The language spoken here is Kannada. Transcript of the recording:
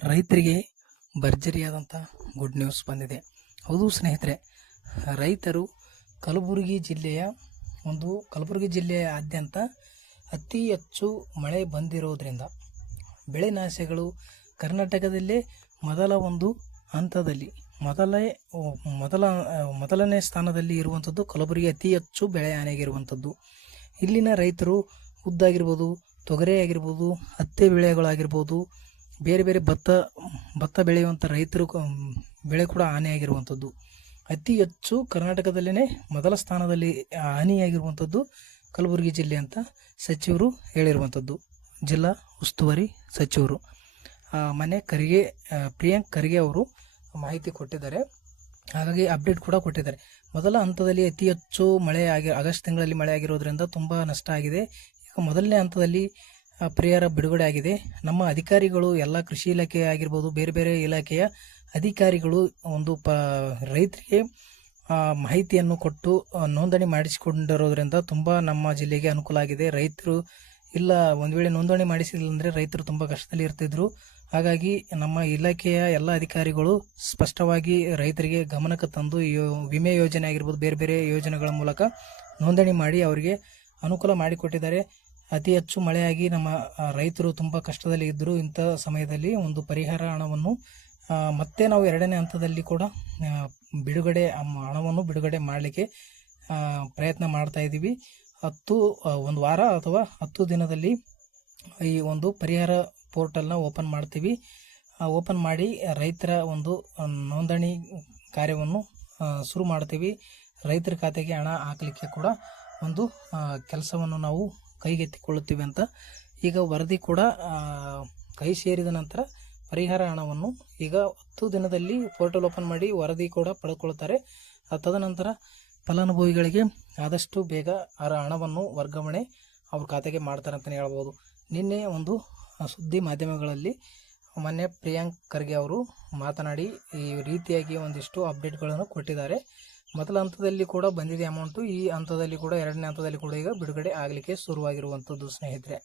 ರೈತರಿಗೆ ಭರ್ಜರಿಯಾದಂಥ ಗುಡ್ ನ್ಯೂಸ್ ಬಂದಿದೆ. ಹೌದು ಸ್ನೇಹಿತರೆ, ರೈತರು ಕಲಬುರಗಿ ಜಿಲ್ಲೆಯ ಒಂದು ಕಲಬುರಗಿ ಜಿಲ್ಲೆಯಾದ್ಯಂತ ಅತಿ ಹೆಚ್ಚು ಮಳೆ ಬಂದಿರೋದ್ರಿಂದ ಬೆಳೆ ನಾಶಗಳು ಕರ್ನಾಟಕದಲ್ಲೇ ಮೊದಲ ಒಂದು ಹಂತದಲ್ಲಿ, ಮೊದಲೇ, ಮೊದಲ, ಮೊದಲನೇ ಸ್ಥಾನದಲ್ಲಿ ಇರುವಂಥದ್ದು ಕಲಬುರಗಿ ಅತಿ ಹೆಚ್ಚು ಬೆಳೆ ಹಾನಿಯಾಗಿರುವಂಥದ್ದು ಇಲ್ಲಿನ ರೈತರು ಉದ್ದಾಗಿರ್ಬೋದು, ತೊಗರೆ ಆಗಿರ್ಬೋದು, ಹತ್ತಿ ಬೆಳೆಗಳಾಗಿರ್ಬೋದು ಬೇರೆ ಬೇರೆ ಭತ್ತ ಭತ್ತ ಬೆಳೆಯುವಂಥ ರೈತರು ಬೆಳೆ ಕೂಡ ಹಾನಿಯಾಗಿರುವಂಥದ್ದು. ಅತಿ ಹೆಚ್ಚು ಕರ್ನಾಟಕದಲ್ಲೇ ಮೊದಲ ಸ್ಥಾನದಲ್ಲಿ ಹಾನಿಯಾಗಿರುವಂಥದ್ದು ಕಲಬುರಗಿ ಜಿಲ್ಲೆ ಅಂತ ಸಚಿವರು ಹೇಳಿರುವಂಥದ್ದು. ಜಿಲ್ಲಾ ಉಸ್ತುವಾರಿ ಸಚಿವರು. ಮನೆ ಖರ್ಗೆ ಪ್ರಿಯಾಂಕ್ ಖರ್ಗೆ ಅವರು ಮಾಹಿತಿ ಕೊಟ್ಟಿದ್ದಾರೆ. ಹಾಗಾಗಿ ಅಪ್ಡೇಟ್ ಕೂಡ ಕೊಟ್ಟಿದ್ದಾರೆ. ಮೊದಲ ಹಂತದಲ್ಲಿ ಅತಿ ಹೆಚ್ಚು ಮಳೆ ಆಗಿ, ಆಗಸ್ಟ್ ತಿಂಗಳಲ್ಲಿ ಮಳೆ ಆಗಿರೋದ್ರಿಂದ ತುಂಬ ನಷ್ಟ ಆಗಿದೆ. ಈಗ ಮೊದಲನೇ ಹಂತದಲ್ಲಿ ಆ, ಪರಿಹಾರ ಬಿಡುಗಡೆ ಆಗಿದೆ. ನಮ್ಮ ಅಧಿಕಾರಿಗಳು ಎಲ್ಲ ಕೃಷಿ ಇಲಾಖೆ ಆಗಿರ್ಬೋದು ಬೇರೆ ಬೇರೆ ಇಲಾಖೆಯ ಅಧಿಕಾರಿಗಳು ಒಂದು ಪ ರೈತರಿಗೆ ಮಾಹಿತಿಯನ್ನು ಕೊಟ್ಟು ನೋಂದಣಿ ಮಾಡಿಸಿಕೊಂಡಿರೋದ್ರಿಂದ ತುಂಬ ನಮ್ಮ ಜಿಲ್ಲೆಗೆ ಅನುಕೂಲ ಆಗಿದೆ. ರೈತರು ಇಲ್ಲ ಒಂದು ವೇಳೆ ನೋಂದಣಿ ಮಾಡಿಸಿಲ್ಲ ಅಂದರೆ ರೈತರು ತುಂಬ ಕಷ್ಟದಲ್ಲಿ ಇರ್ತಿದ್ರು. ಹಾಗಾಗಿ ನಮ್ಮ ಇಲಾಖೆಯ ಎಲ್ಲ ಅಧಿಕಾರಿಗಳು ಸ್ಪಷ್ಟವಾಗಿ ರೈತರಿಗೆ ಗಮನಕ್ಕೆ ತಂದು ಯೋ ವಿಮೆ ಯೋಜನೆ ಆಗಿರ್ಬೋದು ಬೇರೆ ಬೇರೆ ಯೋಜನೆಗಳ ಮೂಲಕ ನೋಂದಣಿ ಮಾಡಿ ಅವರಿಗೆ ಅನುಕೂಲ ಮಾಡಿಕೊಟ್ಟಿದ್ದಾರೆ. ಅತಿ ಹೆಚ್ಚು ಮಳೆಯಾಗಿ ನಮ್ಮ ರೈತರು ತುಂಬ ಕಷ್ಟದಲ್ಲಿ ಇದ್ದರು ಇಂಥ ಸಮಯದಲ್ಲಿ ಒಂದು ಪರಿಹಾರ ಹಣವನ್ನು ಮತ್ತೆ ನಾವು ಎರಡನೇ ಹಂತದಲ್ಲಿ ಕೂಡ ಬಿಡುಗಡೆ ಹಣವನ್ನು ಬಿಡುಗಡೆ ಮಾಡಲಿಕ್ಕೆ ಪ್ರಯತ್ನ ಮಾಡ್ತಾ ಇದ್ದೀವಿ. ಹತ್ತು ಒಂದು ವಾರ ಅಥವಾ ಹತ್ತು ದಿನದಲ್ಲಿ ಈ ಒಂದು ಪರಿಹಾರ ಪೋರ್ಟಲ್ನ ಓಪನ್ ಮಾಡ್ತೀವಿ. ಓಪನ್ ಮಾಡಿ ರೈತರ ಒಂದು ನೋಂದಣಿ ಕಾರ್ಯವನ್ನು ಶುರು ಮಾಡ್ತೀವಿ. ರೈತರ ಖಾತೆಗೆ ಹಣ ಹಾಕಲಿಕ್ಕೆ ಕೂಡ ಒಂದು ಕೆಲಸವನ್ನು ನಾವು ಕೈಗೆತ್ತಿಕೊಳ್ಳುತ್ತೀವಿ ಅಂತ. ಈಗ ವರದಿ ಕೂಡ ಕೈ ಸೇರಿದ ನಂತರ ಪರಿಹಾರ ಹಣವನ್ನು ಈಗ ಹತ್ತು ದಿನದಲ್ಲಿ ಪೋರ್ಟಲ್ ಓಪನ್ ಮಾಡಿ ವರದಿ ಕೂಡ ಪಡೆದುಕೊಳ್ಳುತ್ತಾರೆ ತದನಂತರ ಫಲಾನುಭವಿಗಳಿಗೆ ಆದಷ್ಟು ಬೇಗ ಅವರ ಹಣವನ್ನು ವರ್ಗಾವಣೆ ಅವ್ರ ಖಾತೆಗೆ ಮಾಡ್ತಾರೆ ಅಂತಲೇ ಹೇಳ್ಬೋದು. ನಿನ್ನೆ ಒಂದು ಸುದ್ದಿ ಮಾಧ್ಯಮಗಳಲ್ಲಿ ಮೊನ್ನೆ ಪ್ರಿಯಾಂಕ್ ಖರ್ಗೆ ಅವರು ಮಾತನಾಡಿ ಈ ರೀತಿಯಾಗಿ ಒಂದಿಷ್ಟು ಅಪ್ಡೇಟ್ಗಳನ್ನು ಕೊಟ್ಟಿದ್ದಾರೆ. ಮೊದಲ ಹಂತದಲ್ಲಿ ಕೂಡ ಬಂದಿದೆ ಅಮೌಂಟು ಈ ಹಂತದಲ್ಲಿ ಕೂಡ ಎರಡನೇ ಹಂತದಲ್ಲಿ ಕೂಡ ಈಗ ಬಿಡುಗಡೆ ಆಗಲಿಕ್ಕೆ ಶುರುವಾಗಿರುವಂಥದ್ದು ಸ್ನೇಹಿತರೆ.